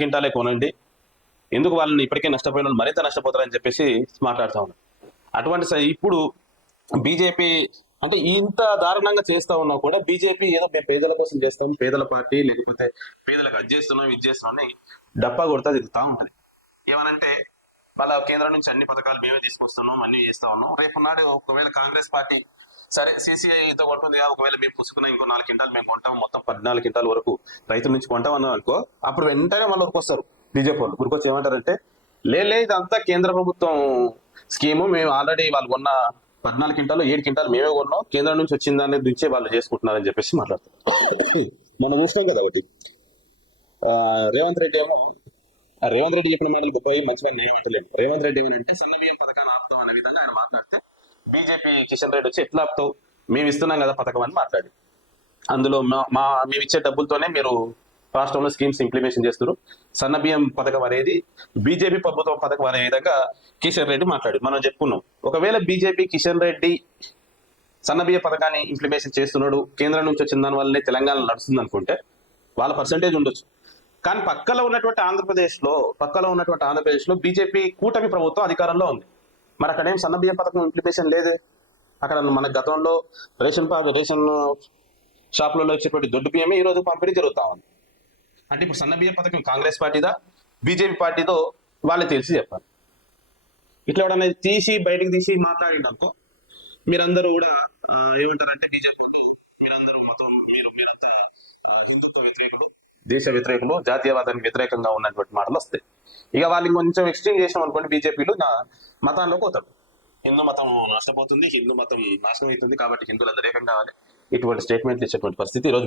క్వింటాలే కొనండి, ఎందుకు వాళ్ళని ఇప్పటికే నష్టపోయిన వాళ్ళు మరింత నష్టపోతారని చెప్పేసి మాట్లాడుతూ ఉన్నారు. అటువంటి ఇప్పుడు బీజేపీ అంటే ఇంత దారుణంగా చేస్తా ఉన్నా కూడా బీజేపీ ఏదో మేము పేదల కోసం చేస్తాం, పేదల పార్టీ, లేకపోతే పేదలకు అది చేస్తున్నాం ఇది చేస్తున్నాం అని డప్పా కొడతా తిరుగుతూ ఉంటుంది. ఏమనంటే వాళ్ళ కేంద్రం నుంచి అన్ని పథకాలు మేమే తీసుకొస్తున్నాం, అన్ని చేస్తా ఉన్నాం. రేపు నాడు ఒకవేళ కాంగ్రెస్ పార్టీ సరే సిసిఐతో కొంటుంది, ఒకవేళ మేము పుసుకున్న ఇంకో 4 క్వింటాలు మేము కొంటాం, మొత్తం 14 క్వింటాల వరకు రైతుల నుంచి కొంటాం అన్నాం అనుకో, అప్పుడు వెంటనే వాళ్ళు ఉరికొస్తారు. బీజేపీ వాళ్ళు ఉరికొచ్చి ఏమంటారంటే లే ఇదంతా కేంద్ర ప్రభుత్వం స్కీము, మేము ఆల్రెడీ వాళ్ళు కొన్న 14 క్వింటాలు 7 క్వింటాలు మేమే కొన్నాం, కేంద్రం నుంచి వచ్చిన దాని నుంచే వాళ్ళు చేసుకుంటున్నారని చెప్పేసి మాట్లాడతారు. మనం చూసినాం కదా ఒకటి రేవంత్ రెడ్డి ఏమో రేవంత్ రెడ్డి చెప్పిన మాటలు గొప్ప మంచి పని ఏమంటలేము. రేవంత్ రెడ్డి ఏమంటే సన్న బియ్యం పథకాన్ని ఆపుతాం అనే విధంగా ఆయన మాట్లాడితే బీజేపీ కిషన్ రెడ్డి వచ్చి ఎట్లా ఆపుతావు, మేము ఇస్తున్నాం కదా పథకం అని మాట్లాడి, అందులో మేము ఇచ్చే డబ్బులతోనే మీరు రాష్ట్రంలో స్కీమ్స్ ఇంప్లిమేషన్ చేస్తారు, సన్న బియ్యం పథకం అనేది బీజేపీ ప్రభుత్వ పథకం అనే విధంగా కిషన్ రెడ్డి మాట్లాడి మనం చెప్పుకున్నాం. ఒకవేళ బీజేపీ కిషన్ రెడ్డి సన్న బియ్య పథకాన్ని ఇంప్లిమేషన్ చేస్తున్నాడు, కేంద్రం నుంచి వచ్చిన దాని వల్లనే తెలంగాణ నడుస్తుంది అనుకుంటే వాళ్ళ పర్సంటేజ్ ఉండొచ్చు. కానీ పక్కలో ఉన్నటువంటి ఆంధ్రప్రదేశ్లో బీజేపీ కూటమి ప్రభుత్వం అధికారంలో ఉంది. మరి అక్కడ ఏం సన్న బియ్యం పథకం ఇంప్లిమేషన్ లేదు. అక్కడ మన గతంలో రేషన్ షాపులలో వచ్చేటువంటి దొడ్డు బియ్యమే ఈ రోజు పంపిణీ జరుగుతా ఉంది. అంటే ఇప్పుడు సన్న బియ్యం పథకం కాంగ్రెస్ పార్టీదా బీజేపీ పార్టీతో వాళ్ళే తెలిసి చెప్పాలి. ఇట్లా ఎవడన్నా బయటికి తీసి మాట్లాడిండనుకో మీరందరూ కూడా ఏమంటారంటే బీజేపీ వాళ్ళు మీరందరూ మీరంతా హిందుత్వ వ్యతిరేకులు, దేశ వ్యతిరేకులు, జాతీయవాదానికి వ్యతిరేకంగా ఉన్నటువంటి మాటలు వస్తాయి. ఇక వాళ్ళు కొంచెం ఎక్స్టెండ్ చేసాం అనుకోండి, బీజేపీలు మతాల్లోకి పోతారు. హిందూ మతం నష్టపోతుంది, హిందూ మతం నాశనం అవుతుంది, కాబట్టి హిందువులందరూ ఏకం కావాలి, ఇటువంటి స్టేట్మెంట్లు ఇచ్చేటువంటి పరిస్థితి ఈరోజు